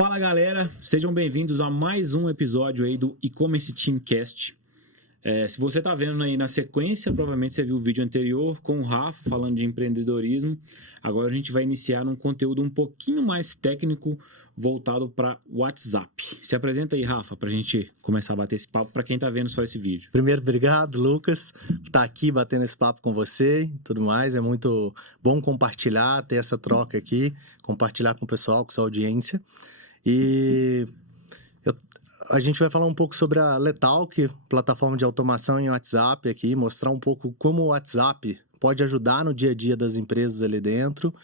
Fala galera, sejam bem-vindos a mais um episódio aí do E-Commerce Teamcast. Se você está vendo aí na sequência, provavelmente você viu o vídeo anterior com o Rafa falando de empreendedorismo. Agora a gente vai iniciar um conteúdo um pouquinho mais técnico voltado para WhatsApp. Se apresenta aí, Rafa, para a gente começar a bater esse papo para quem está vendo só esse vídeo. Primeiro, obrigado, Lucas, por estar aqui batendo esse papo com você e tudo mais. É muito bom compartilhar, ter essa troca aqui, compartilhar com o pessoal, com a sua audiência. E a gente vai falar um pouco sobre a Letalk, plataforma de automação em WhatsApp aqui, mostrar um pouco como o WhatsApp pode ajudar no dia a dia das empresas ali dentro.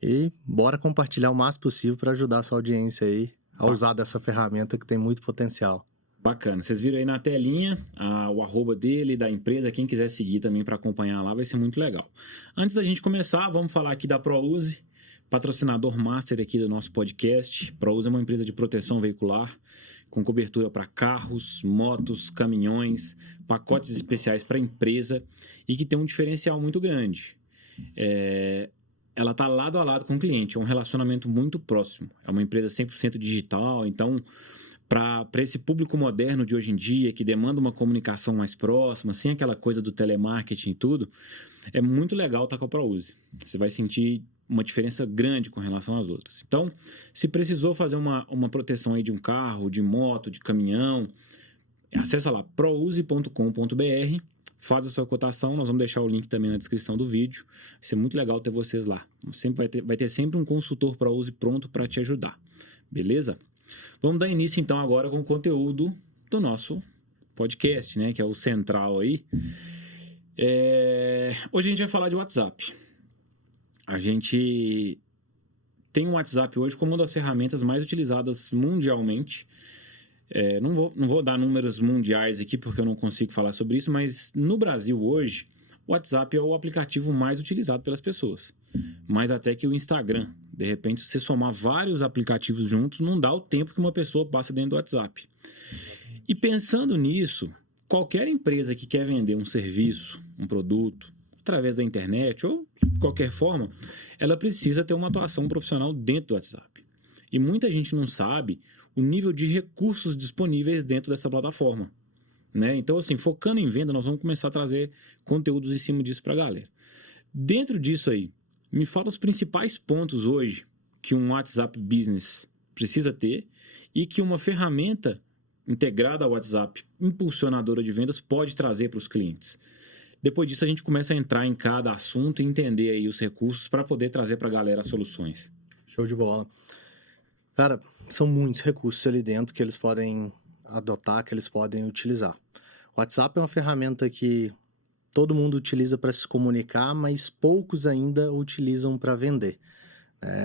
E bora compartilhar o máximo possível para ajudar a sua audiência aí a usar dessa ferramenta que tem muito potencial. Bacana, vocês viram aí na telinha o arroba dele, da empresa, quem quiser seguir também para acompanhar lá vai ser muito legal. Antes da gente começar, vamos falar aqui da ProUse, patrocinador master aqui do nosso podcast. ProUse é uma empresa de proteção veicular, com cobertura para carros, motos, caminhões, pacotes especiais para empresa e que tem um diferencial muito grande. Ela está lado a lado com o cliente, é um relacionamento muito próximo. É uma empresa 100% digital, então para esse público moderno de hoje em dia, que demanda uma comunicação mais próxima, sem aquela coisa do telemarketing e tudo, é muito legal estar com a ProUse. Você vai sentir uma diferença grande com relação às outras. Então, se precisou fazer uma proteção aí de um carro, de moto, de caminhão, acessa lá prouse.com.br, faz a sua cotação, nós vamos deixar o link também na descrição do vídeo. Vai ser muito legal ter vocês lá. Vai ter sempre um consultor ProUse pronto para te ajudar. Beleza? Vamos dar início então agora com o conteúdo do nosso podcast, né, que é o central aí. Hoje a gente vai falar de WhatsApp. A gente tem o WhatsApp hoje como uma das ferramentas mais utilizadas mundialmente. Não vou dar números mundiais aqui porque eu não consigo falar sobre isso, mas no Brasil hoje, o WhatsApp é o aplicativo mais utilizado pelas pessoas. Mais até que o Instagram. De repente, se você somar vários aplicativos juntos, não dá o tempo que uma pessoa passa dentro do WhatsApp. E pensando nisso, qualquer empresa que quer vender um serviço, um produto, através da internet ou de qualquer forma, ela precisa ter uma atuação profissional dentro do WhatsApp. E muita gente não sabe o nível de recursos disponíveis dentro dessa plataforma, né? Então, assim, focando em venda, nós vamos começar a trazer conteúdos em cima disso para a galera. Dentro disso aí, me fala os principais pontos hoje que um WhatsApp Business precisa ter e que uma ferramenta integrada ao WhatsApp, impulsionadora de vendas, pode trazer para os clientes. Depois disso, a gente começa a entrar em cada assunto e entender aí os recursos para poder trazer para a galera as soluções. Show de bola. Cara, são muitos recursos ali dentro que eles podem adotar, que eles podem utilizar. O WhatsApp é uma ferramenta que todo mundo utiliza para se comunicar, mas poucos ainda utilizam para vender.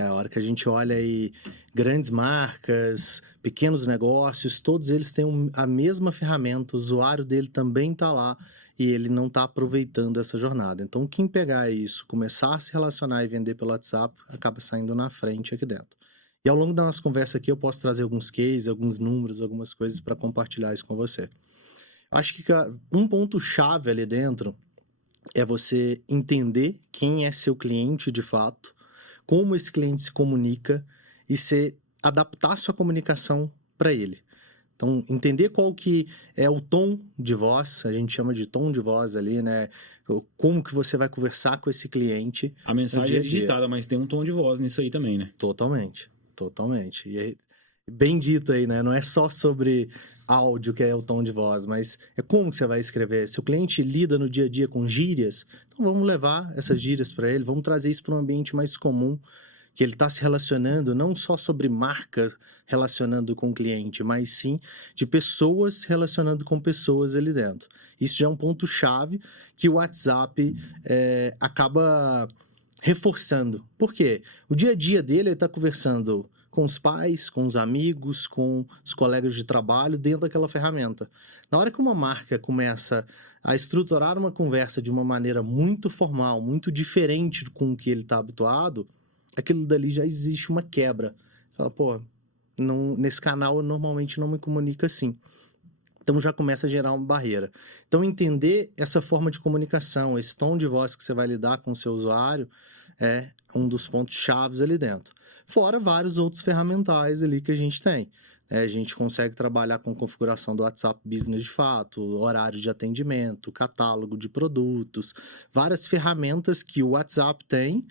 A hora que a gente olha aí grandes marcas, pequenos negócios, todos eles têm a mesma ferramenta, o usuário dele também está lá e ele não está aproveitando essa jornada. Então, quem pegar isso, começar a se relacionar e vender pelo WhatsApp, acaba saindo na frente aqui dentro. E ao longo da nossa conversa aqui, eu posso trazer alguns cases, alguns números, algumas coisas para compartilhar isso com você. Acho que um ponto-chave ali dentro é você entender quem é seu cliente de fato, como esse cliente se comunica e adaptar sua comunicação para ele. Então, entender qual que é o tom de voz, a gente chama de tom de voz ali, né? Como que você vai conversar com esse cliente. A mensagem é digitada, mas tem um tom de voz nisso aí também, né? Totalmente. E aí, bem dito aí, né? Não é só sobre áudio que é o tom de voz, mas é como que você vai escrever. Se o cliente lida no dia a dia com gírias, então vamos levar essas gírias para ele, vamos trazer isso para um ambiente mais comum, que ele está se relacionando não só sobre marca relacionando com o cliente, mas sim de pessoas relacionando com pessoas ali dentro. Isso já é um ponto-chave que o WhatsApp acaba reforçando. Por quê? O dia a dia dele, ele está conversando com os pais, com os amigos, com os colegas de trabalho dentro daquela ferramenta. Na hora que uma marca começa a estruturar uma conversa de uma maneira muito formal, muito diferente com o que ele está habituado, aquilo dali já existe uma quebra. Fala, pô, nesse canal eu normalmente não me comunico assim. Então já começa a gerar uma barreira. Então entender essa forma de comunicação, esse tom de voz que você vai lidar com o seu usuário, é um dos pontos chaves ali dentro. Fora vários outros ferramentais ali que a gente tem. A gente consegue trabalhar com configuração do WhatsApp Business de fato, horário de atendimento, catálogo de produtos, várias ferramentas que o WhatsApp tem,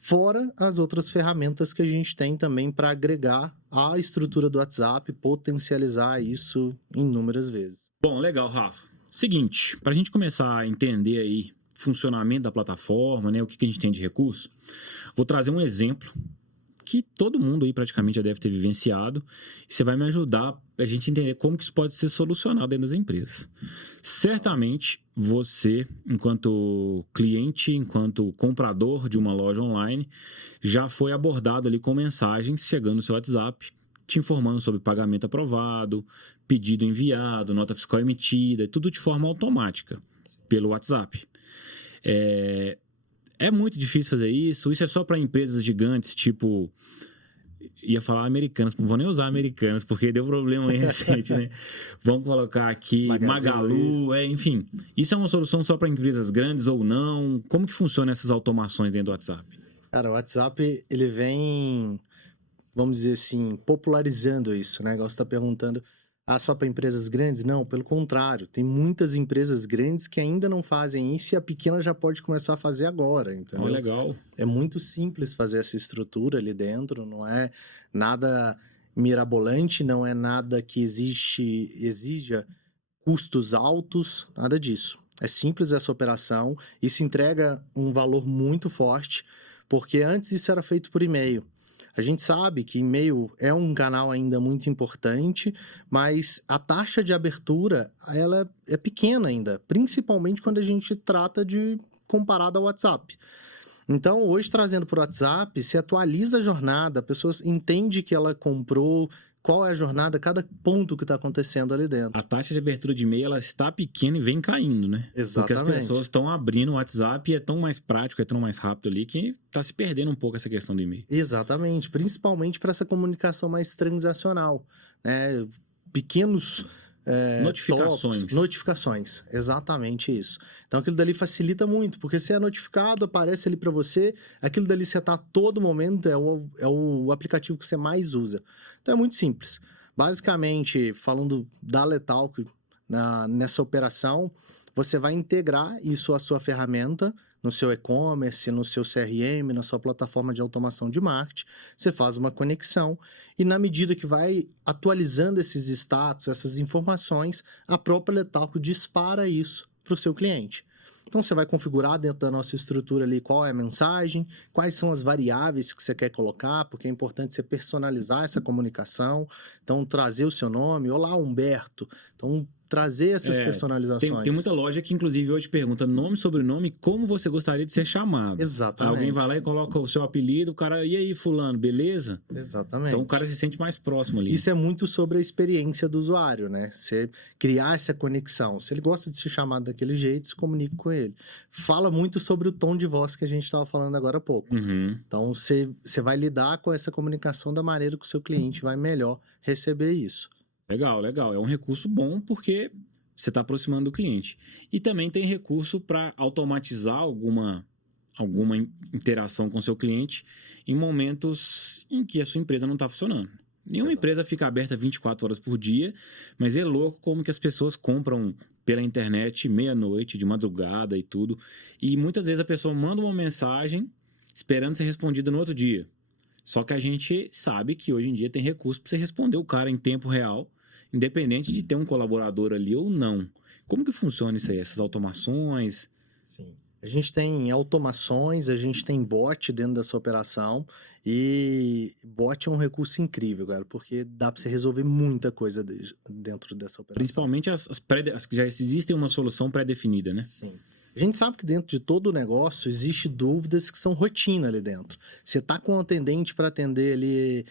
fora as outras ferramentas que a gente tem também para agregar à estrutura do WhatsApp, potencializar isso inúmeras vezes. Bom, legal, Rafa. Seguinte, para a gente começar a entender aí o funcionamento da plataforma, né, o que a gente tem de recurso, vou trazer um exemplo que todo mundo aí praticamente já deve ter vivenciado, e você vai me ajudar a gente entender como que isso pode ser solucionado dentro das empresas. Certamente, você, enquanto cliente, enquanto comprador de uma loja online, já foi abordado ali com mensagens chegando no seu WhatsApp, te informando sobre pagamento aprovado, pedido enviado, nota fiscal emitida, tudo de forma automática, pelo WhatsApp. É muito difícil fazer isso. Isso é só para empresas gigantes, tipo... Ia falar americanas, não vou nem usar americanas, porque deu problema aí recente, né? Vamos colocar aqui Magalu, enfim. Isso é uma solução só para empresas grandes ou não? Como que funcionam essas automações dentro do WhatsApp? Cara, o WhatsApp, ele vem, vamos dizer assim, popularizando isso, né? Igual você está perguntando, só para empresas grandes? Não, pelo contrário. Tem muitas empresas grandes que ainda não fazem isso e a pequena já pode começar a fazer agora, entendeu? Legal. É muito simples fazer essa estrutura ali dentro, não é nada mirabolante, não é nada que exija custos altos, nada disso. É simples essa operação, isso entrega um valor muito forte, porque antes isso era feito por e-mail. A gente sabe que e-mail é um canal ainda muito importante, mas a taxa de abertura ela é pequena ainda, principalmente quando a gente trata de comparado ao WhatsApp. Então, hoje, trazendo para o WhatsApp, se atualiza a jornada, a pessoa entende que ela comprou, qual é a jornada, cada ponto que está acontecendo ali dentro. A taxa de abertura de e-mail ela está pequena e vem caindo, né? Exatamente. Porque as pessoas estão abrindo o WhatsApp e é tão mais prático, é tão mais rápido ali que está se perdendo um pouco essa questão do e-mail. Exatamente, principalmente para essa comunicação mais transacional, né? Pequenos notificações, exatamente isso. Então aquilo dali facilita muito, porque se é notificado, aparece ali para você, aquilo dali você está a todo momento, é o aplicativo que você mais usa. Então é muito simples. Basicamente, falando da Letalk nessa operação, você vai integrar isso à sua ferramenta, no seu e-commerce, no seu CRM, na sua plataforma de automação de marketing, você faz uma conexão e na medida que vai atualizando esses status, essas informações, a própria Letalk dispara isso para o seu cliente. Então, você vai configurar dentro da nossa estrutura ali qual é a mensagem, quais são as variáveis que você quer colocar, porque é importante você personalizar essa comunicação. Então, trazer o seu nome, olá, Humberto. Então, trazer essas personalizações. Tem muita loja que, inclusive, hoje pergunta nome, sobrenome, como você gostaria de ser chamado. Exatamente. Alguém vai lá e coloca o seu apelido, o cara, e aí, fulano, beleza? Exatamente. Então, o cara se sente mais próximo ali. Isso é muito sobre a experiência do usuário, né? Você criar essa conexão. Se ele gosta de ser chamado daquele jeito, se comunique com ele. Fala muito sobre o tom de voz que a gente estava falando agora há pouco. Uhum. Então, você vai lidar com essa comunicação da maneira que o seu cliente vai melhor receber isso. Legal, legal. É um recurso bom porque você está aproximando do cliente. E também tem recurso para automatizar alguma interação com o seu cliente em momentos em que a sua empresa não está funcionando. Nenhuma empresa fica aberta 24 horas por dia, mas é louco como que as pessoas compram pela internet meia-noite, de madrugada e tudo. E muitas vezes a pessoa manda uma mensagem esperando ser respondida no outro dia. Só que a gente sabe que hoje em dia tem recurso para você responder o cara em tempo real, independente de ter um colaborador ali ou não. Como que funciona isso aí? Essas automações? Sim. A gente tem automações, a gente tem bot dentro dessa operação e bot é um recurso incrível, cara, porque dá para você resolver muita coisa dentro dessa operação. Principalmente as que já existem uma solução pré-definida, né? Sim. A gente sabe que dentro de todo o negócio existe dúvidas que são rotina ali dentro. Você está com um atendente para atender ali,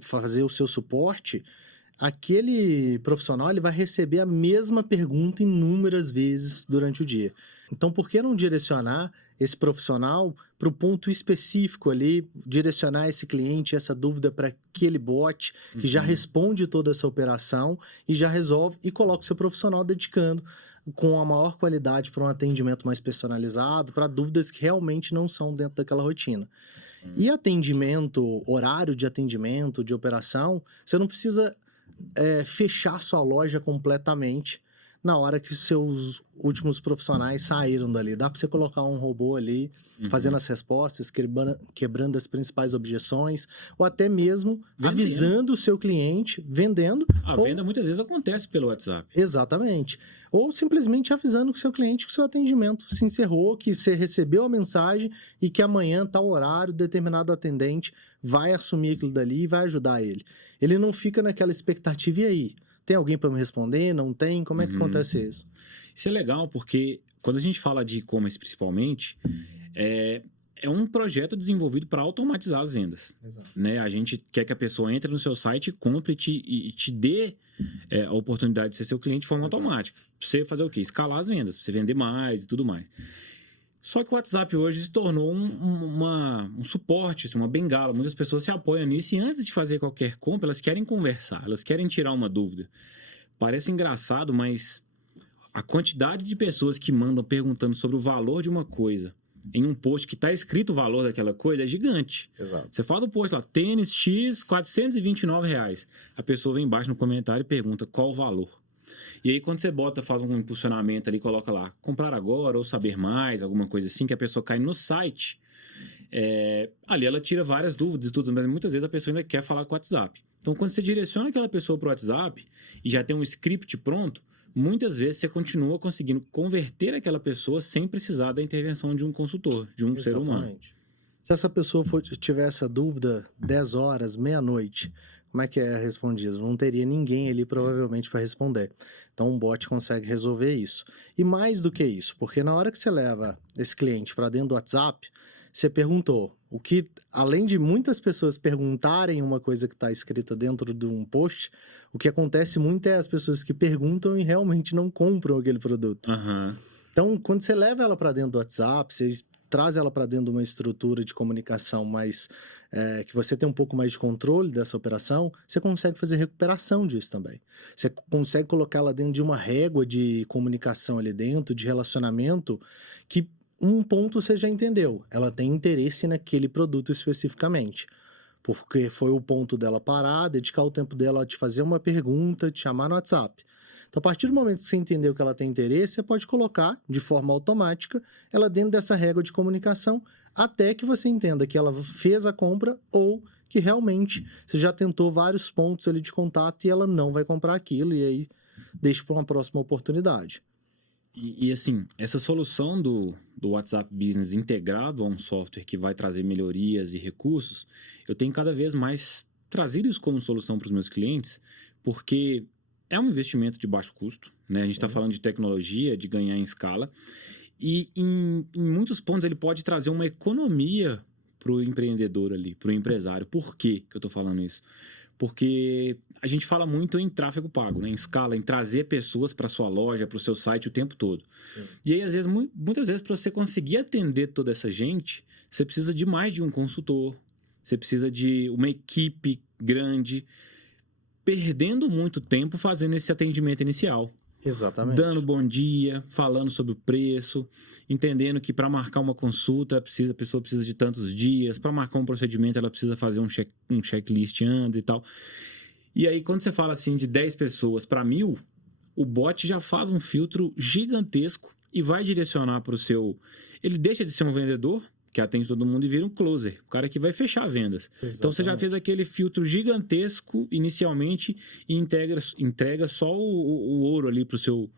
fazer o seu suporte, aquele profissional ele vai receber a mesma pergunta inúmeras vezes durante o dia. Então, por que não direcionar esse profissional para o ponto específico ali, direcionar esse cliente, essa dúvida para aquele bot que já responde toda essa operação e já resolve e coloca o seu profissional dedicando com a maior qualidade para um atendimento mais personalizado, para dúvidas que realmente não são dentro daquela rotina. E atendimento, horário de atendimento, de operação, você não precisa fechar sua loja completamente na hora que seus últimos profissionais saíram dali. Dá para você colocar um robô ali, fazendo as respostas, quebrando as principais objeções, ou até mesmo avisando o seu cliente, vendendo. A venda muitas vezes acontece pelo WhatsApp. Exatamente. Ou simplesmente avisando o seu cliente que o seu atendimento se encerrou, que você recebeu a mensagem e que amanhã, tal horário, determinado atendente vai assumir aquilo dali e vai ajudar ele. Ele não fica naquela expectativa, e aí? Tem alguém para me responder? Não tem? Como é que acontece isso? Isso é legal, porque quando a gente fala de e-commerce principalmente, é um projeto desenvolvido para automatizar as vendas. Exato. Né? A gente quer que a pessoa entre no seu site, compre e te dê a oportunidade de ser seu cliente de forma automática. Pra você fazer o quê? Escalar as vendas, para você vender mais e tudo mais. Só que o WhatsApp hoje se tornou um suporte, assim, uma bengala. Muitas pessoas se apoiam nisso e antes de fazer qualquer compra, elas querem conversar, elas querem tirar uma dúvida. Parece engraçado, mas a quantidade de pessoas que mandam perguntando sobre o valor de uma coisa em um post que está escrito o valor daquela coisa é gigante. Exato. Você fala do post lá, tênis X, R$429. A pessoa vem embaixo no comentário e pergunta qual o valor. E aí, quando você faz um impulsionamento ali, coloca lá, comprar agora ou saber mais, alguma coisa assim, que a pessoa cai no site, ali ela tira várias dúvidas e tudo, mas muitas vezes a pessoa ainda quer falar com o WhatsApp. Então, quando você direciona aquela pessoa para o WhatsApp e já tem um script pronto, muitas vezes você continua conseguindo converter aquela pessoa sem precisar da intervenção de um consultor, de um ser humano. Se essa pessoa tiver essa dúvida 10 horas, meia-noite, como é que é respondido? Não teria ninguém ali provavelmente para responder. Então um bot consegue resolver isso. E mais do que isso, porque na hora que você leva esse cliente para dentro do WhatsApp, você perguntou. O que, além de muitas pessoas perguntarem uma coisa que está escrita dentro de um post, o que acontece muito é as pessoas que perguntam e realmente não compram aquele produto. Então, quando você leva ela para dentro do WhatsApp, você traz ela para dentro de uma estrutura de comunicação mais que você tem um pouco mais de controle dessa operação, você consegue fazer recuperação disso também. Você consegue colocar ela dentro de uma régua de comunicação ali dentro, de relacionamento, que um ponto você já entendeu. Ela tem interesse naquele produto especificamente. Porque foi o ponto dela parar, dedicar o tempo dela a te fazer uma pergunta, te chamar no WhatsApp. Então, a partir do momento que você entendeu que ela tem interesse, você pode colocar, de forma automática, ela dentro dessa régua de comunicação, até que você entenda que ela fez a compra ou que realmente você já tentou vários pontos ali de contato e ela não vai comprar aquilo, e aí deixa para uma próxima oportunidade. E assim, essa solução do WhatsApp Business integrado a um software que vai trazer melhorias e recursos, eu tenho cada vez mais trazido isso como solução para os meus clientes, porque é um investimento de baixo custo, né? A gente está falando de tecnologia, de ganhar em escala, e em muitos pontos ele pode trazer uma economia para o empreendedor ali, para o empresário. Por que eu estou falando isso? Porque a gente fala muito em tráfego pago, né? Em escala, em trazer pessoas para sua loja, para o seu site o tempo todo. Sim. E aí, às vezes, muitas vezes, para você conseguir atender toda essa gente, você precisa de mais de um consultor, você precisa de uma equipe grande, perdendo muito tempo fazendo esse atendimento inicial. Exatamente. Dando bom dia, falando sobre o preço, entendendo que para marcar uma consulta a pessoa precisa de tantos dias, para marcar um procedimento ela precisa fazer um checklist antes e tal. E aí quando você fala assim de 10 pessoas para 1.000, o bot já faz um filtro gigantesco e vai direcionar para o seu... Ele deixa de ser um vendedor, que atende todo mundo, e vira um closer, o cara que vai fechar vendas. Exatamente. Então você já fez aquele filtro gigantesco inicialmente e entrega só o ouro ali pro seu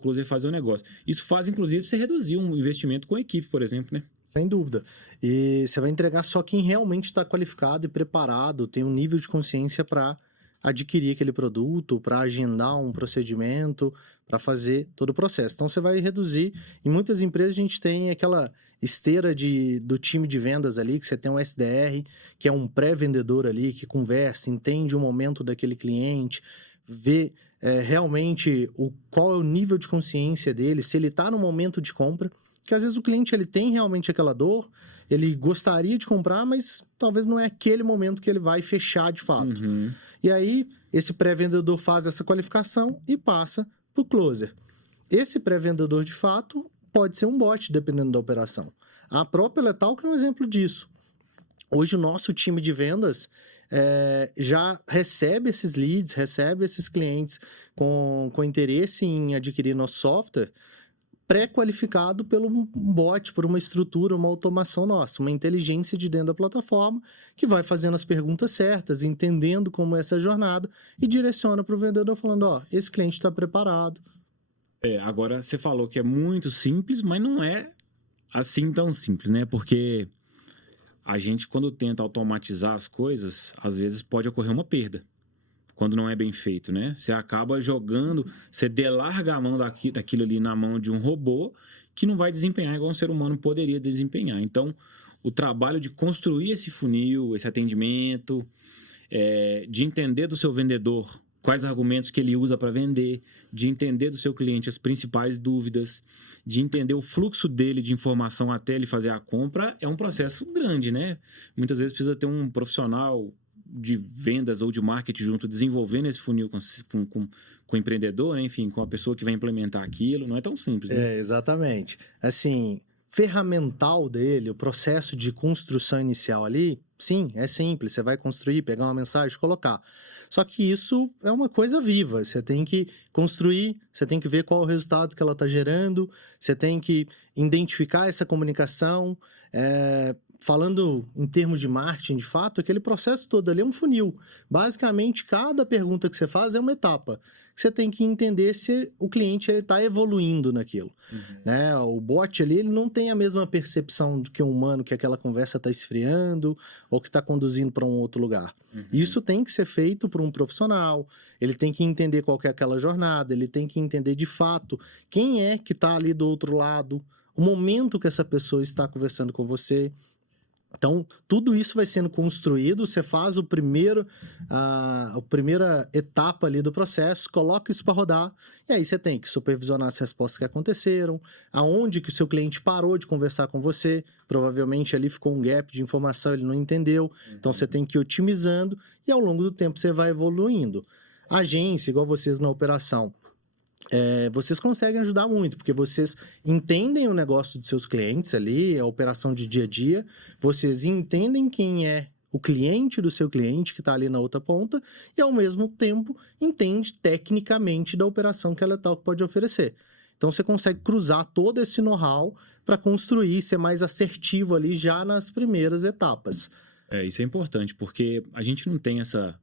closer fazer o negócio. Isso faz, inclusive, você reduzir um investimento com a equipe, por exemplo, né? Sem dúvida. E você vai entregar só quem realmente está qualificado e preparado, tem um nível de consciência para adquirir aquele produto, para agendar um procedimento, para fazer todo o processo. Então, você vai reduzir. Em muitas empresas, a gente tem aquela esteira do time de vendas ali, que você tem um SDR, que é um pré-vendedor ali, que conversa, entende o momento daquele cliente, vê realmente qual é o nível de consciência dele, se ele está no momento de compra, que às vezes o cliente ele tem realmente aquela dor, ele gostaria de comprar, mas talvez não é aquele momento que ele vai fechar de fato. E aí, esse pré-vendedor faz essa qualificação e passa para o closer. esse pré-vendedor, de fato, pode ser um bot, dependendo da operação. A própria Letalk é um exemplo disso. Hoje, o nosso time de vendas já recebe esses leads, recebe esses clientes com interesse em adquirir nosso software, pré-qualificado pelo um bot, por uma estrutura, uma automação nossa, uma inteligência de dentro da plataforma que vai fazendo as perguntas certas, entendendo como é essa jornada e direciona para o vendedor falando, ó, esse cliente está preparado. Agora você falou que é muito simples, mas não é assim tão simples, né? Porque a gente, quando tenta automatizar as coisas, às vezes pode ocorrer uma perda. Quando não é bem feito, né? Você acaba jogando, você delarga a mão daquilo ali na mão de um robô que não vai desempenhar igual um ser humano poderia desempenhar. Então, o trabalho de construir esse funil, esse atendimento, de entender do seu vendedor quais argumentos que ele usa para vender, de entender do seu cliente as principais dúvidas, de entender o fluxo dele de informação até ele fazer a compra, é um processo grande, né? Muitas vezes precisa ter um profissional de vendas ou de marketing junto, desenvolvendo esse funil com o empreendedor, né? Enfim, com a pessoa que vai implementar aquilo, não é tão simples, né? Exatamente. Assim, ferramental dele, o processo de construção inicial ali, sim, é simples, você vai construir, pegar uma mensagem, colocar. Só que isso é uma coisa viva, você tem que construir, você tem que ver qual é o resultado que ela está gerando, você tem que identificar essa comunicação, falando em termos de marketing, de fato, aquele processo todo ali é um funil. Basicamente, cada pergunta que você faz é uma etapa. Você tem que entender se o cliente está evoluindo naquilo. Né? O bot ali ele não tem a mesma percepção do que um humano, que aquela conversa está esfriando ou que está conduzindo para um outro lugar. Isso tem que ser feito por um profissional, ele tem que entender qual que é aquela jornada, ele tem que entender de fato quem é que está ali do outro lado, o momento que essa pessoa está conversando com você. Então, tudo isso vai sendo construído, você faz a primeira etapa ali do processo, coloca isso para rodar, e aí você tem que supervisionar as respostas que aconteceram, aonde que o seu cliente parou de conversar com você, provavelmente ali ficou um gap de informação, ele não entendeu, então você tem que ir otimizando, e ao longo do tempo você vai evoluindo. Agência, igual vocês na operação, vocês conseguem ajudar muito, porque vocês entendem o negócio dos seus clientes ali, a operação de dia a dia, vocês entendem quem é o cliente do seu cliente que está ali na outra ponta e, ao mesmo tempo, entende tecnicamente da operação que a Letalk pode oferecer. Então, você consegue cruzar todo esse know-how para construir, ser mais assertivo ali já nas primeiras etapas. Isso é importante, porque a gente não tem essa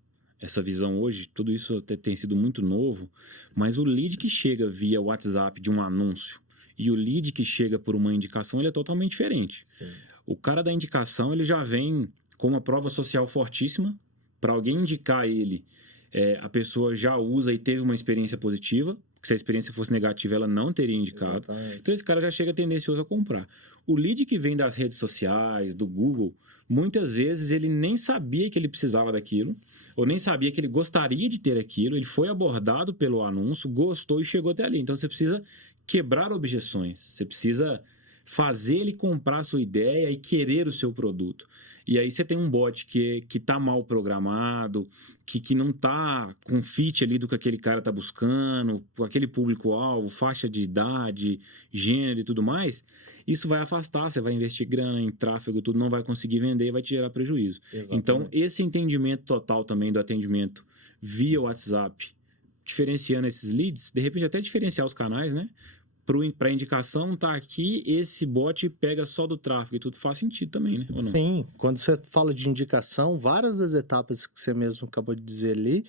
visão hoje, tudo isso tem sido muito novo, mas o lead que chega via WhatsApp de um anúncio e o lead que chega por uma indicação, ele é totalmente diferente. Sim. O cara da indicação, ele já vem com uma prova social fortíssima, para alguém indicar ele, a pessoa já usa e teve uma experiência positiva, porque se a experiência fosse negativa, ela não teria indicado. Exatamente. Então esse cara já chega tendencioso a comprar. O lead que vem das redes sociais, do Google, muitas vezes ele nem sabia que ele precisava daquilo, ou nem sabia que ele gostaria de ter aquilo, ele foi abordado pelo anúncio, gostou e chegou até ali. Então você precisa quebrar objeções, você precisa fazer ele comprar a sua ideia e querer o seu produto. E aí você tem um bot que tá mal programado, que não tá com fit ali do que aquele cara tá buscando, com aquele público-alvo, faixa de idade, gênero e tudo mais, isso vai afastar, você vai investir grana em tráfego, tudo, não vai conseguir vender e vai te gerar prejuízo. Exatamente. Então, esse entendimento total também do atendimento via WhatsApp, diferenciando esses leads, de repente até diferenciar os canais, né? Para indicação, tá aqui, esse bot pega só do tráfego e tudo faz sentido também, né? Ou não? Sim, quando você fala de indicação, várias das etapas que você mesmo acabou de dizer ali,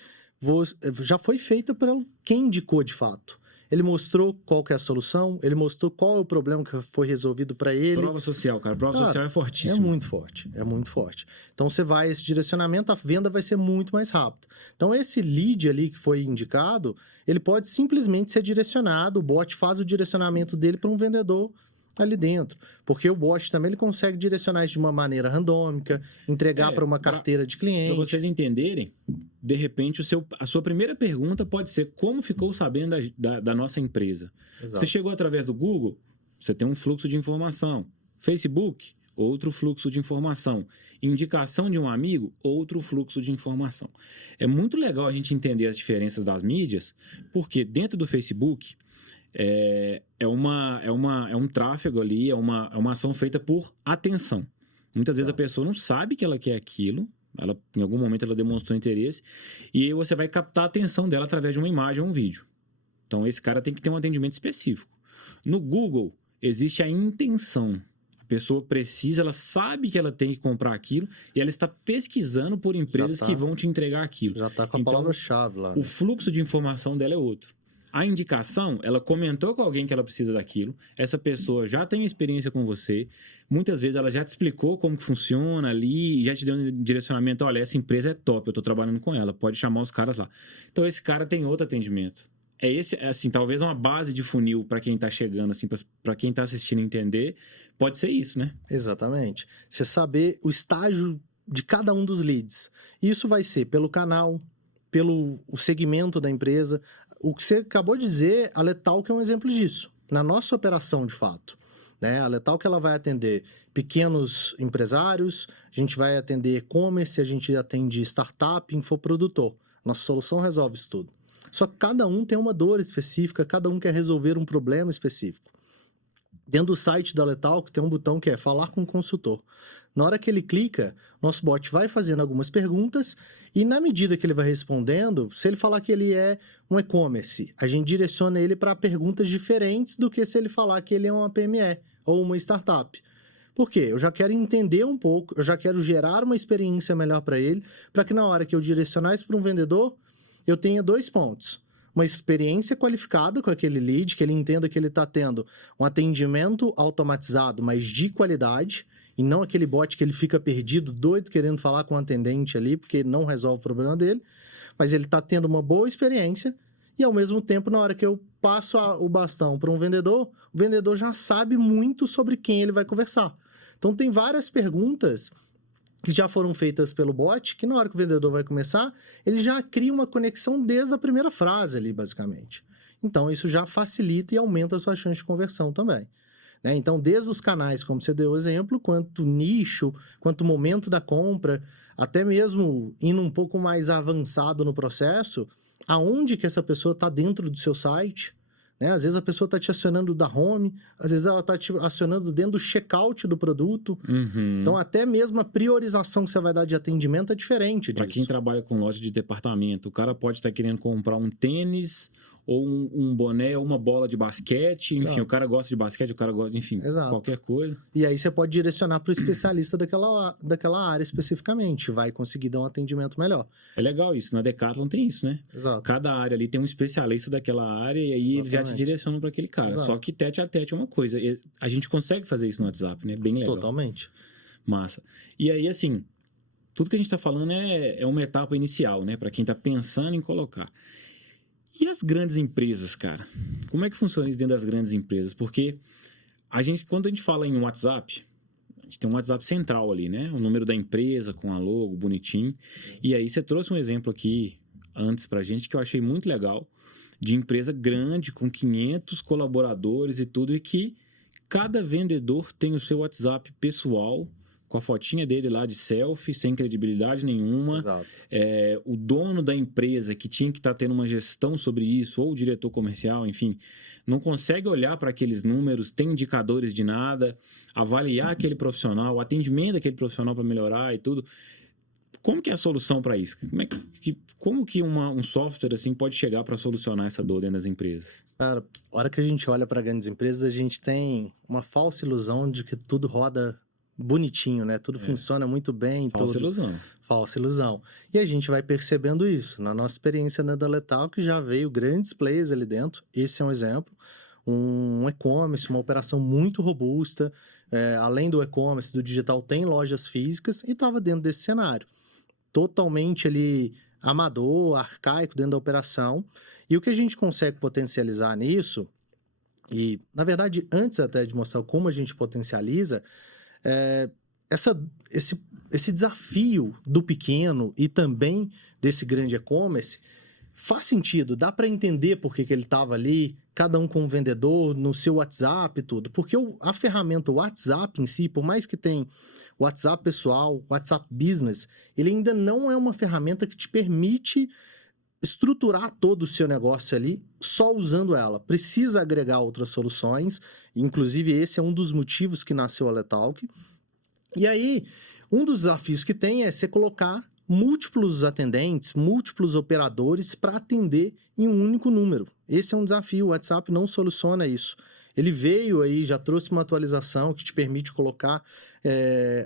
já foi feita por quem indicou de fato. Ele mostrou qual que é a solução, ele mostrou qual é o problema que foi resolvido para ele. Prova social, cara. Prova social é fortíssimo. É muito forte, é muito forte. Então, você vai, esse direcionamento, a venda vai ser muito mais rápida. Então, esse lead ali que foi indicado, ele pode simplesmente ser direcionado, o bot faz o direcionamento dele para um vendedor ali dentro. Porque o bot também ele consegue direcionar isso de uma maneira randômica, entregar para uma carteira de cliente. Para vocês entenderem, de repente, a sua primeira pergunta pode ser como ficou sabendo da nossa empresa. Exato. Você chegou através do Google, você tem um fluxo de informação. Facebook, outro fluxo de informação. Indicação de um amigo, outro fluxo de informação. É muito legal a gente entender as diferenças das mídias, porque dentro do Facebook, é um tráfego ali, é uma ação feita por atenção. Muitas vezes a pessoa não sabe que ela quer aquilo, em algum momento ela demonstrou interesse, e aí você vai captar a atenção dela através de uma imagem ou um vídeo. Então esse cara tem que ter um atendimento específico. No Google, existe a intenção. A pessoa precisa, ela sabe que ela tem que comprar aquilo e ela está pesquisando por empresas que vão te entregar aquilo. Já está com a palavra-chave lá. Né? O fluxo de informação dela é outro. A indicação, ela comentou com alguém que ela precisa daquilo, essa pessoa já tem experiência com você, muitas vezes ela já te explicou como que funciona ali, já te deu um direcionamento, olha, essa empresa é top, eu estou trabalhando com ela, pode chamar os caras lá. Então esse cara tem outro atendimento. Assim, talvez uma base de funil para quem está chegando, assim, para quem está assistindo entender, pode ser isso, né? Exatamente. Você saber o estágio de cada um dos leads. Isso vai ser pelo canal, pelo segmento da empresa. O que você acabou de dizer, a Letalk é um exemplo disso. Na nossa operação, de fato. Né? A Letalk ela vai atender pequenos empresários, a gente vai atender e-commerce, a gente atende startup, infoprodutor. Nossa solução resolve isso tudo. Só que cada um tem uma dor específica, cada um quer resolver um problema específico. Dentro do site da Letalk tem um botão que é falar com o consultor. Na hora que ele clica, nosso bot vai fazendo algumas perguntas e na medida que ele vai respondendo, se ele falar que ele é um e-commerce, a gente direciona ele para perguntas diferentes do que se ele falar que ele é uma PME ou uma startup. Por quê? Eu já quero entender um pouco, eu já quero gerar uma experiência melhor para ele, para que na hora que eu direcionar isso para um vendedor, eu tenha 2 pontos. Uma experiência qualificada com aquele lead, que ele entenda que ele está tendo um atendimento automatizado, mas de qualidade, e não aquele bot que ele fica perdido, doido, querendo falar com o atendente ali, porque não resolve o problema dele, mas ele está tendo uma boa experiência, e ao mesmo tempo, na hora que eu passo o bastão para um vendedor, o vendedor já sabe muito sobre quem ele vai conversar. Então, tem várias perguntas que já foram feitas pelo bot, que na hora que o vendedor vai começar, ele já cria uma conexão desde a primeira frase ali, basicamente. Então, isso já facilita e aumenta a sua chance de conversão também. Né? Então, desde os canais, como você deu o exemplo, quanto nicho, quanto momento da compra, até mesmo indo um pouco mais avançado no processo, aonde que essa pessoa está dentro do seu site. Né? Às vezes a pessoa está te acionando da home, às vezes ela está te acionando dentro do checkout do produto. Uhum. Então, até mesmo a priorização que você vai dar de atendimento é diferente disso. Para quem trabalha com loja de departamento, o cara pode estar querendo comprar um tênis ou um boné ou uma bola de basquete. Exato. Enfim, o cara gosta de basquete, o cara gosta, enfim, exato, qualquer coisa. E aí você pode direcionar para o especialista daquela área especificamente. Vai conseguir dar um atendimento melhor. É legal isso. Na Decathlon tem isso, né? Exato. Cada área ali tem um especialista daquela área e aí eles já te direcionam para aquele cara. Exato. Só que tete a tete é uma coisa. A gente consegue fazer isso no WhatsApp, né? Bem legal. Totalmente. Massa. E aí, assim, tudo que a gente está falando é uma etapa inicial, né? Para quem está pensando em colocar. E as grandes empresas, cara? Como é que funciona isso dentro das grandes empresas? Porque quando a gente fala em WhatsApp, a gente tem um WhatsApp central ali, né? O número da empresa com a logo, bonitinho. E aí você trouxe um exemplo aqui antes pra gente que eu achei muito legal, de empresa grande, com 500 colaboradores e tudo, e que cada vendedor tem o seu WhatsApp pessoal, com a fotinha dele lá de selfie, sem credibilidade nenhuma. Exato. O dono da empresa, que tinha que estar tendo uma gestão sobre isso, ou o diretor comercial, enfim, não consegue olhar para aqueles números, tem indicadores de nada, avaliar aquele profissional, o atendimento daquele profissional para melhorar e tudo. Como que é a solução para isso? Como que um software assim pode chegar para solucionar essa dor dentro das empresas? Cara, a hora que a gente olha para grandes empresas, a gente tem uma falsa ilusão de que tudo roda bonitinho, né? Tudo funciona muito bem. Falsa ilusão. Falsa ilusão. E a gente vai percebendo isso. Na nossa experiência na Letalk já veio grandes players ali dentro. Esse é um exemplo. Um e-commerce, uma operação muito robusta. Além do e-commerce, do digital, tem lojas físicas e estava dentro desse cenário. Totalmente ali amador, arcaico dentro da operação. E o que a gente consegue potencializar nisso, e na verdade, antes até de mostrar como a gente potencializa, esse desafio do pequeno e também desse grande e-commerce faz sentido, dá para entender por que ele estava ali, cada um com um vendedor, no seu WhatsApp e tudo. Porque a ferramenta WhatsApp em si, por mais que tenha WhatsApp pessoal, WhatsApp Business, ele ainda não é uma ferramenta que te permite estruturar todo o seu negócio ali só usando ela. Precisa agregar outras soluções, inclusive esse é um dos motivos que nasceu a Letalk. E aí, um dos desafios que tem é você colocar múltiplos atendentes, múltiplos operadores para atender em um único número. Esse é um desafio, o WhatsApp não soluciona isso. Ele veio aí, já trouxe uma atualização que te permite colocar,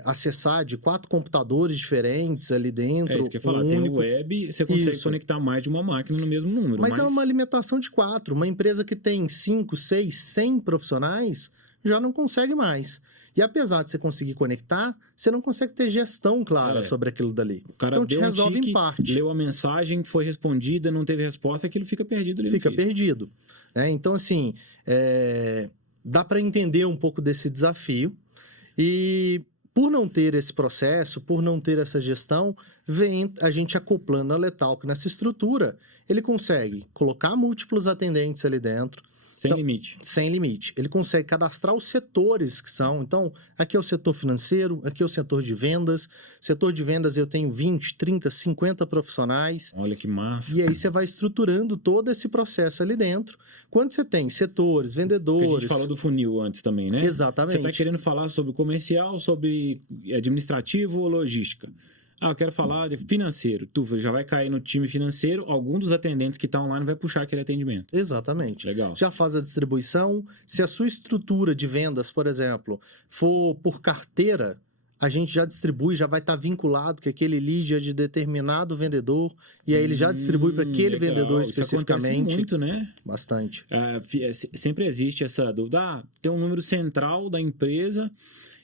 acessar de 4 computadores diferentes ali dentro. É isso que eu ia falar, tem o web, você consegue conectar mais de uma máquina no mesmo número. Mas é uma alimentação de 4. Uma empresa que tem 5, 6, 100 profissionais já não consegue mais. E apesar de você conseguir conectar, você não consegue ter gestão clara sobre aquilo dali. O cara então te resolve em parte. Leu a mensagem, foi respondida, não teve resposta, aquilo fica perdido ali. Fica perdido. Então, assim, dá para entender um pouco desse desafio. E por não ter esse processo, por não ter essa gestão, vem a gente acoplando a Letalk nessa estrutura, ele consegue colocar múltiplos atendentes ali dentro. Sem limite. Sem limite. Ele consegue cadastrar os setores que são. Então, aqui é o setor financeiro, aqui é o setor de vendas. Setor de vendas eu tenho 20, 30, 50 profissionais. Olha que massa. E aí você vai estruturando todo esse processo ali dentro. Quando você tem setores, vendedores... Porque a gente falou do funil antes também, né? Exatamente. Você está querendo falar sobre comercial, sobre administrativo ou logística? Eu quero falar de financeiro. Tu já vai cair no time financeiro, algum dos atendentes que está online vai puxar aquele atendimento. Exatamente. Legal. Já faz a distribuição. Se a sua estrutura de vendas, por exemplo, for por carteira, a gente já distribui, já vai estar vinculado que aquele lead é de determinado vendedor e aí ele já distribui para aquele vendedor especificamente. Isso acontece muito, né? Bastante. Sempre existe essa dúvida. Tem um número central da empresa...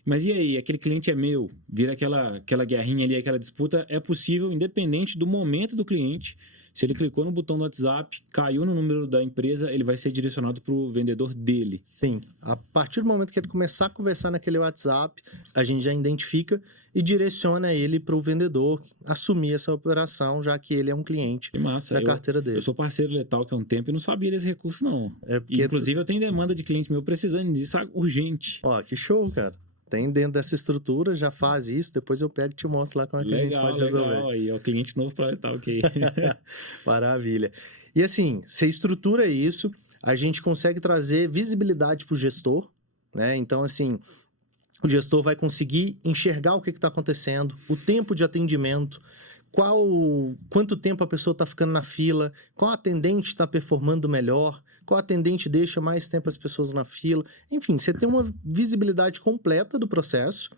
Mas e aí, aquele cliente é meu, vira aquela guerrinha ali, aquela disputa, é possível, independente do momento do cliente, se ele clicou no botão do WhatsApp, caiu no número da empresa, ele vai ser direcionado para o vendedor dele. Sim, a partir do momento que ele começar a conversar naquele WhatsApp, a gente já identifica e direciona ele para o vendedor assumir essa operação, já que ele é um cliente da carteira dele. Eu sou parceiro Letalk há um tempo e não sabia desse recurso, não. Porque... Inclusive, eu tenho demanda de cliente meu precisando disso urgente. Ó, que show, cara. Tem dentro dessa estrutura, já faz isso, depois eu pego e te mostro lá como é que a gente pode resolver. Legal, aí é o cliente novo para Letalk. Maravilha. E assim, você estrutura isso, a gente consegue trazer visibilidade para o gestor, né? Então, assim, o gestor vai conseguir enxergar o que está acontecendo, o tempo de atendimento, quanto tempo a pessoa está ficando na fila, qual atendente está performando melhor, qual atendente deixa mais tempo as pessoas na fila. Enfim, você tem uma visibilidade completa do processo.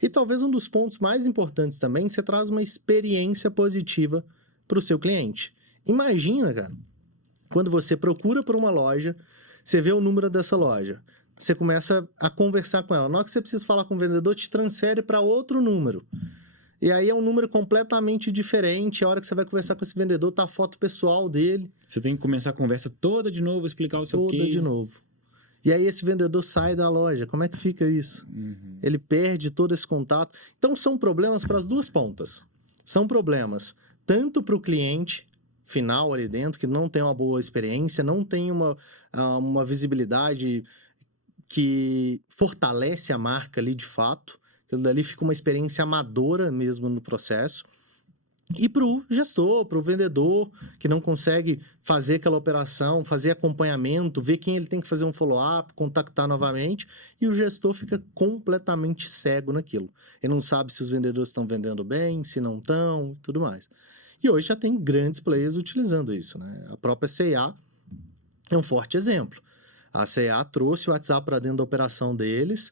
E talvez um dos pontos mais importantes também, você traz uma experiência positiva para o seu cliente. Imagina, cara, quando você procura por uma loja, você vê o número dessa loja, você começa a conversar com ela. Na hora que você precisa falar com o vendedor, te transfere para outro número. E aí é um número completamente diferente. A hora que você vai conversar com esse vendedor, tá a foto pessoal dele. Você tem que começar a conversa toda de novo, explicar o seu case. Toda de novo. E aí esse vendedor sai da loja. Como é que fica isso? Uhum. Ele perde todo esse contato. Então são problemas para as duas pontas. São problemas tanto para o cliente final ali dentro, que não tem uma boa experiência, não tem uma visibilidade que fortalece a marca ali de fato. Aquilo dali fica uma experiência amadora mesmo no processo. E para o gestor, para o vendedor, que não consegue fazer aquela operação, fazer acompanhamento, ver quem ele tem que fazer um follow-up, contactar novamente, e o gestor fica completamente cego naquilo. Ele não sabe se os vendedores estão vendendo bem, se não estão, e tudo mais. E hoje já tem grandes players utilizando isso, né? A própria C&A é um forte exemplo. A C&A trouxe o WhatsApp para dentro da operação deles,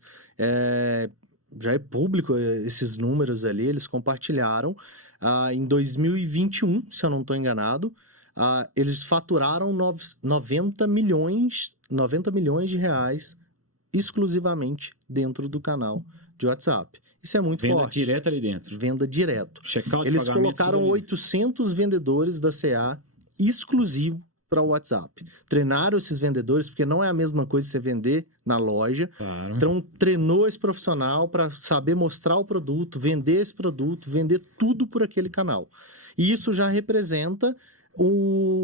já é público esses números ali, eles compartilharam. Em 2021, se eu não estou enganado, eles faturaram 90 milhões de reais exclusivamente dentro do canal de WhatsApp. Isso é muito forte. Venda direta ali dentro. Venda direto. Checkout, eles colocaram 800 vendedores da C&A exclusivo para o WhatsApp. Treinaram esses vendedores, porque não é a mesma coisa você vender na loja. Claro. Então, treinou esse profissional para saber mostrar o produto, vender esse produto, vender tudo por aquele canal. E isso já representa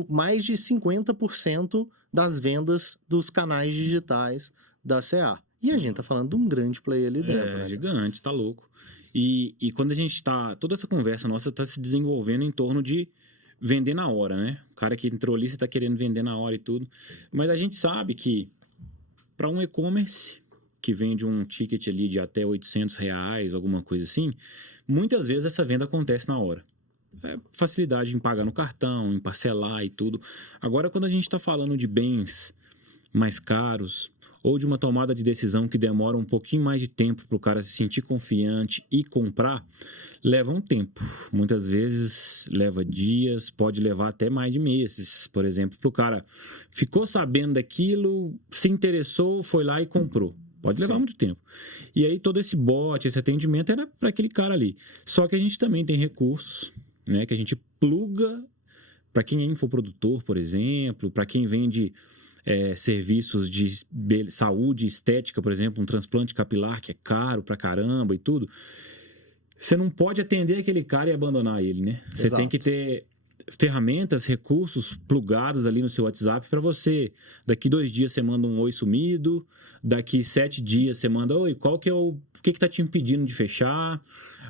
mais de 50% das vendas dos canais digitais da C&A. E a gente tá falando de um grande player ali dentro. É gigante, tá louco. E quando a gente tá... Toda essa conversa nossa tá se desenvolvendo em torno de vender na hora, né? O cara que entrou ali, você está querendo vender na hora e tudo. Mas a gente sabe que para um e-commerce que vende um ticket ali de até R$800, alguma coisa assim, muitas vezes essa venda acontece na hora. Facilidade em pagar no cartão, em parcelar e tudo. Agora, quando a gente está falando de bens mais caros ou de uma tomada de decisão que demora um pouquinho mais de tempo para o cara se sentir confiante e comprar, leva um tempo. Muitas vezes leva dias, pode levar até mais de meses. Por exemplo, para o cara ficou sabendo daquilo, se interessou, foi lá e comprou. Pode levar muito tempo. E aí todo esse bot, esse atendimento era para aquele cara ali. Só que a gente também tem recursos, né, que a gente pluga para quem é infoprodutor, por exemplo, para quem vende serviços de saúde estética, por exemplo, um transplante capilar que é caro pra caramba e tudo. Você não pode atender aquele cara e abandonar ele, né? Você tem que ter ferramentas, recursos plugados ali no seu WhatsApp para você. Daqui 2 dias você manda um oi sumido, daqui 7 dias você manda oi, qual que é o que tá te impedindo de fechar?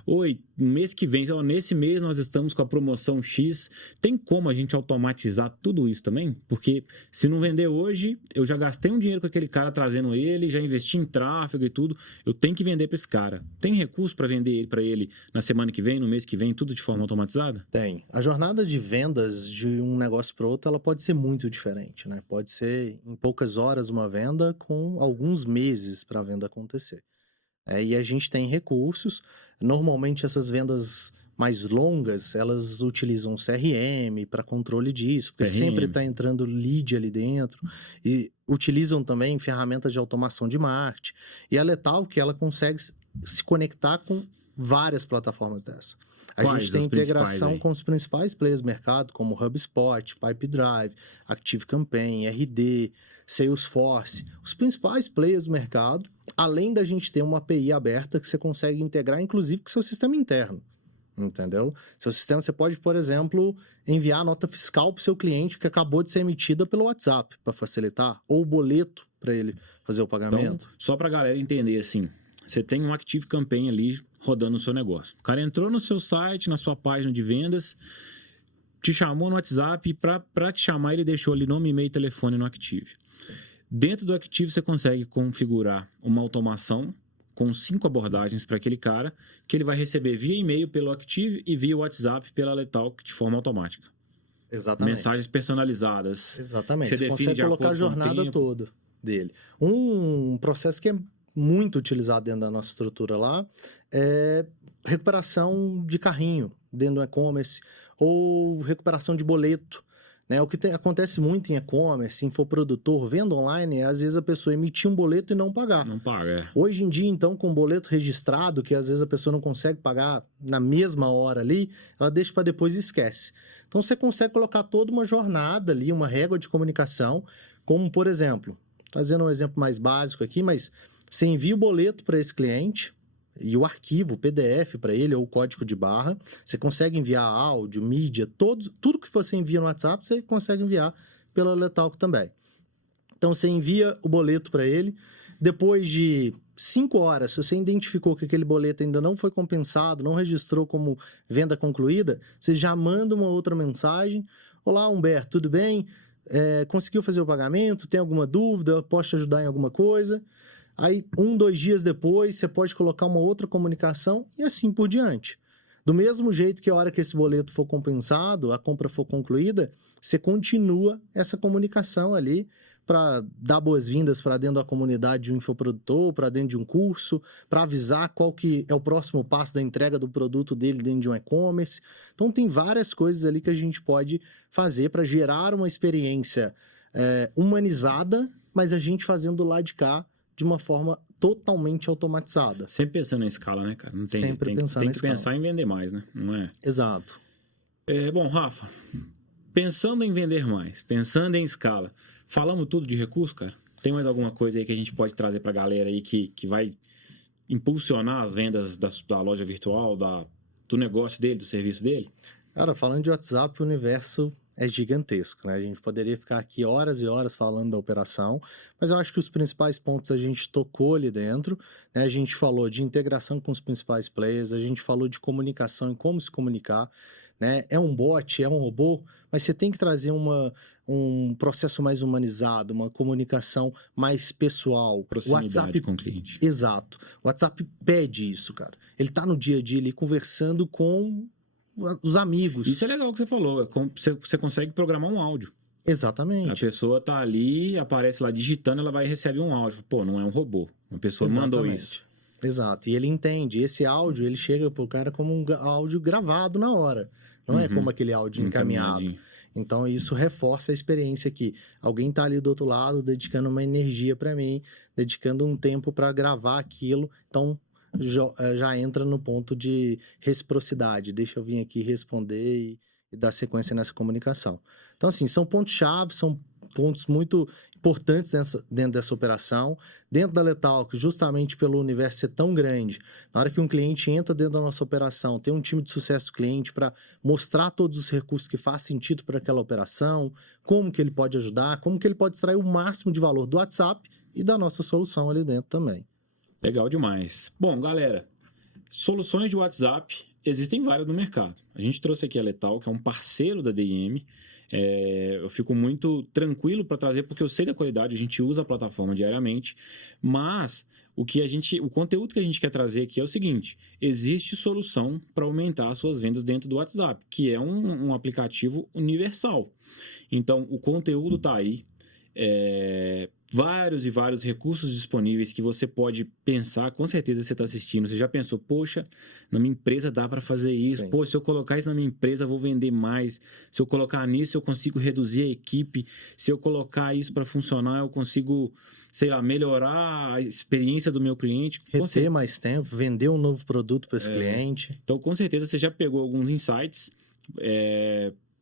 Oi, no mês que vem, nesse mês nós estamos com a promoção X. Tem como a gente automatizar tudo isso também? Porque se não vender hoje, eu já gastei um dinheiro com aquele cara trazendo ele, já investi em tráfego e tudo, eu tenho que vender para esse cara. Tem recurso para vender para ele na semana que vem, no mês que vem, tudo de forma automatizada? Tem. A jornada de vendas de um negócio para outro, ela pode ser muito diferente, né? Pode ser em poucas horas uma venda com alguns meses para a venda acontecer. E a gente tem recursos. Normalmente essas vendas mais longas, elas utilizam CRM para controle disso, porque sempre está entrando lead ali dentro, e utilizam também ferramentas de automação de marketing. E a Letal, que ela consegue se conectar com várias plataformas dessa. A gente tem integração com os principais players do mercado, como HubSpot, Pipedrive, ActiveCampaign, RD, Salesforce, os principais players do mercado, além da gente ter uma API aberta que você consegue integrar, inclusive, com seu sistema interno, entendeu? Seu sistema, você pode, por exemplo, enviar a nota fiscal para o seu cliente que acabou de ser emitida pelo WhatsApp, para facilitar, ou o boleto para ele fazer o pagamento. Então, só para a galera entender, assim, você tem um ActiveCampaign ali rodando no seu negócio. O cara entrou no seu site, na sua página de vendas, te chamou no WhatsApp e para te chamar ele deixou ali nome, e-mail e telefone no Active. Dentro do Active você consegue configurar uma automação com 5 abordagens para aquele cara que ele vai receber via e-mail pelo Active e via WhatsApp pela Letalk de forma automática. Exatamente. Mensagens personalizadas. Exatamente. Você consegue colocar a jornada toda dele. Um processo que é muito utilizado dentro da nossa estrutura lá é recuperação de carrinho dentro do e-commerce ou recuperação de boleto. O que acontece muito em e-commerce, infoprodutor, venda online, é às vezes a pessoa emitir um boleto e não pagar. Não paga, Hoje em dia, então, com boleto registrado, que às vezes a pessoa não consegue pagar na mesma hora ali, ela deixa para depois e esquece. Então, você consegue colocar toda uma jornada ali, uma régua de comunicação, como, por exemplo, trazendo um exemplo mais básico aqui, mas você envia o boleto para esse cliente e o arquivo, o PDF para ele, ou o código de barra. Você consegue enviar áudio, mídia, tudo que você envia no WhatsApp, você consegue enviar pela Letalk também. Então, você envia o boleto para ele. Depois de 5 horas, se você identificou que aquele boleto ainda não foi compensado, não registrou como venda concluída, você já manda uma outra mensagem. Olá, Humberto, tudo bem? Conseguiu fazer o pagamento? Tem alguma dúvida? Posso te ajudar em alguma coisa? Aí, 2 dias depois, você pode colocar uma outra comunicação e assim por diante. Do mesmo jeito que a hora que esse boleto for compensado, a compra for concluída, você continua essa comunicação ali para dar boas-vindas para dentro da comunidade de um infoprodutor, para dentro de um curso, para avisar qual que é o próximo passo da entrega do produto dele dentro de um e-commerce. Então, tem várias coisas ali que a gente pode fazer para gerar uma experiência humanizada, mas a gente fazendo do lado de cá de uma forma totalmente automatizada. Sempre pensando em escala, né, cara? Não tem, Sempre tem que pensar em vender mais, né? Não é? Exato. Bom, Rafa, pensando em vender mais, pensando em escala, falamos tudo de recurso, cara? Tem mais alguma coisa aí que a gente pode trazer pra galera aí que vai impulsionar as vendas da loja virtual, do negócio dele, do serviço dele? Cara, falando de WhatsApp, o universo é gigantesco, né? A gente poderia ficar aqui horas e horas falando da operação, mas eu acho que os principais pontos a gente tocou ali dentro, né? A gente falou de integração com os principais players, a gente falou de comunicação e como se comunicar, né? É um bot, é um robô, mas você tem que trazer um processo mais humanizado, uma comunicação mais pessoal. Proximidade WhatsApp, com o cliente. exato. O WhatsApp pede isso, cara. Ele tá no dia a dia ali conversando com os amigos. Isso é legal que você falou. Você consegue programar um áudio. Exatamente. A pessoa tá ali, aparece lá digitando, ela vai receber um áudio. Pô, não é um robô. Uma pessoa mandou isso. Exato. E ele entende. Esse áudio, ele chega pro cara como um áudio gravado na hora. Não é como aquele áudio encaminhado. Então, isso reforça a experiência que alguém tá ali do outro lado, dedicando uma energia para mim, dedicando um tempo para gravar aquilo. Então, já entra no ponto de reciprocidade. Deixa eu vir aqui responder e dar sequência nessa comunicação. Então, assim, são pontos-chave, são pontos muito importantes dentro dessa operação. Dentro da Letalk, justamente pelo universo ser tão grande, na hora que um cliente entra dentro da nossa operação, tem um time de sucesso do cliente para mostrar todos os recursos que faz sentido para aquela operação, como que ele pode ajudar, como que ele pode extrair o máximo de valor do WhatsApp e da nossa solução ali dentro também. Legal demais. Bom, galera, soluções de WhatsApp existem várias no mercado. A gente trouxe aqui a Letalk, que é um parceiro da DIM. Eu fico muito tranquilo para trazer, porque eu sei da qualidade, a gente usa a plataforma diariamente, mas o conteúdo que a gente quer trazer aqui é o seguinte: existe solução para aumentar as suas vendas dentro do WhatsApp, que é um aplicativo universal. Então, o conteúdo está aí. Vários e vários recursos disponíveis que você pode pensar. Com certeza você está assistindo, você já pensou, poxa, na minha empresa dá para fazer isso. Sim. Pô, se eu colocar isso na minha empresa eu vou vender mais, se eu colocar nisso eu consigo reduzir a equipe, se eu colocar isso para funcionar eu consigo, sei lá, melhorar a experiência do meu cliente. Reter mais tempo, vender um novo produto para esse cliente. Então, com certeza você já pegou alguns insights.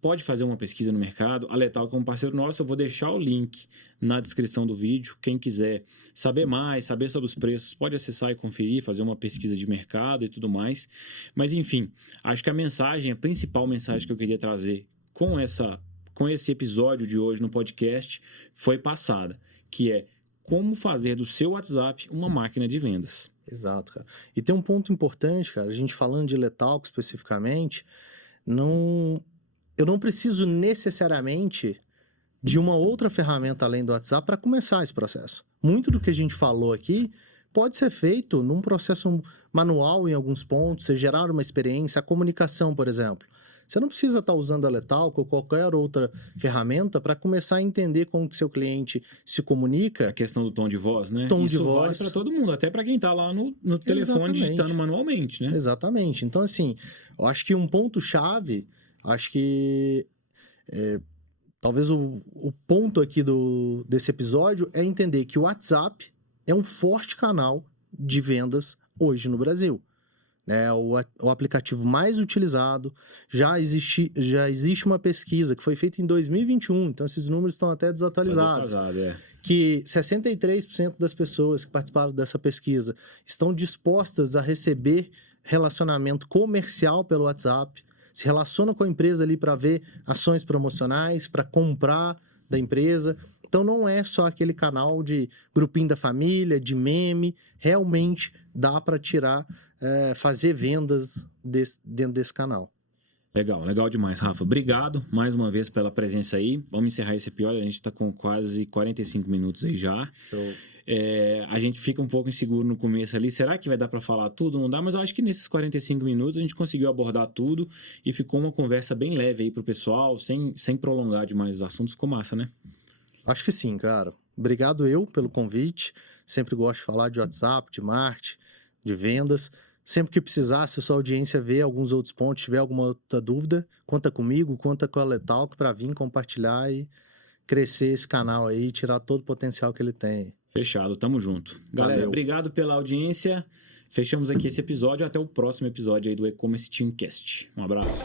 Pode fazer uma pesquisa no mercado. A Letalk é um parceiro nosso, eu vou deixar o link na descrição do vídeo. Quem quiser saber mais, saber sobre os preços, pode acessar e conferir, fazer uma pesquisa de mercado e tudo mais. Mas, enfim, acho que a principal mensagem que eu queria trazer com esse episódio de hoje no podcast foi passada, que é como fazer do seu WhatsApp uma máquina de vendas. Exato, cara. E tem um ponto importante, cara, a gente falando de Letalk especificamente, eu não preciso necessariamente de uma outra ferramenta além do WhatsApp para começar esse processo. Muito do que a gente falou aqui pode ser feito num processo manual em alguns pontos, você gerar uma experiência, a comunicação, por exemplo. Você não precisa estar usando a Letalk ou qualquer outra ferramenta para começar a entender como que seu cliente se comunica. A questão do tom de voz, né? Tom Isso de voz. vale para todo mundo, até para quem está lá no telefone digitando manualmente, né? Exatamente. Então, assim, eu acho que um ponto-chave, acho que talvez o ponto aqui desse episódio é entender que o WhatsApp é um forte canal de vendas hoje no Brasil. É o aplicativo mais utilizado. Já existe uma pesquisa que foi feita em 2021, então esses números estão até desatualizados. Que 63% das pessoas que participaram dessa pesquisa estão dispostas a receber relacionamento comercial pelo WhatsApp, se relaciona com a empresa ali para ver ações promocionais, para comprar da empresa. Então, não é só aquele canal de grupinho da família, de meme. Realmente dá para fazer vendas dentro desse canal. Legal demais, Rafa. Obrigado mais uma vez pela presença aí. Vamos encerrar esse episódio, a gente está com quase 45 minutos aí já. Show. A gente fica um pouco inseguro no começo ali, será que vai dar para falar tudo? Não dá, mas eu acho que nesses 45 minutos a gente conseguiu abordar tudo e ficou uma conversa bem leve aí pro pessoal, sem prolongar demais os assuntos. Ficou massa, né? Acho que sim, cara. Obrigado pelo convite. Sempre gosto de falar de WhatsApp, de marketing, de vendas. Sempre que precisar, se a sua audiência vê alguns outros pontos, tiver alguma outra dúvida, conta comigo, conta com a Letalk para vir compartilhar e crescer esse canal aí e tirar todo o potencial que ele tem. Fechado, tamo junto. Galera, Valeu. Obrigado pela audiência. Fechamos aqui esse episódio. Até o próximo episódio aí do E-Commerce Teamcast. Um abraço.